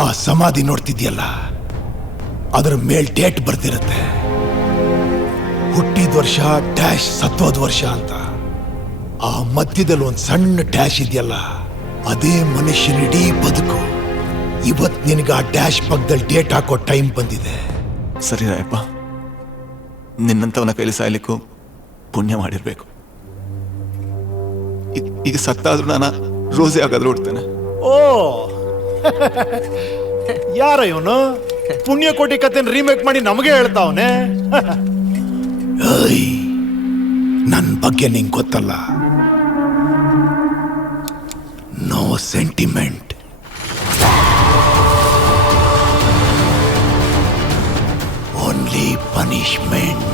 ಆ ಸಮಾಧಿ ನೋಡ್ತಿದ್ಯಲ್ಲ, ಅದರ ಮೇಲ್ ಡೇಟ್ ಬರ್ದಿರುತ್ತೆ. ಹುಟ್ಟಿದ ವರ್ಷ ಡ್ಯಾಶ್ ಸತ್ತೋದ್ ವರ್ಷ ಅಂತ. ಆ ಮಧ್ಯದಲ್ಲಿ ಒಂದು ಸಣ್ಣ ಡ್ಯಾಶ್ ಇದೆಯಲ್ಲ, ಅದೇ ಮನುಷ್ಯನ ಇಡೀ ಬದುಕು. ಇವತ್ ನಿನಗೆ ಆ ಡ್ಯಾಶ್ ಪಕ್ಕದಲ್ಲಿ ಡೇಟ್ ಹಾಕೋ ಟೈಮ್ ಬಂದಿದೆ. ಸರಿ ರಾಯಪ್ಪ, ನಿನ್ನಂತವನ ಕೈಲಿ ಸಾಯ್ಲಿಕ್ಕೂ ಪುಣ್ಯ ಮಾಡಿರ್ಬೇಕು. ಈಗ ಸತ್ತಾದ್ರೂ ನಾನು ರೋಸೆ ಆಗಾದ್ರೂ ಹುಡ್ತೇನೆ. ಓ ಯಾರ ಇವನು? ಪುಣ್ಯಕೋಟಿ ಕಥೆನ ರೀಮೇಕ್ ಮಾಡಿ ನಮಗೆ ಹೇಳ್ತಾವನೆ. ನನ್ನ ಬಗ್ಗೆ ನಿಂಗೆ ಗೊತ್ತಲ್ಲ. No sentiment, only punishment.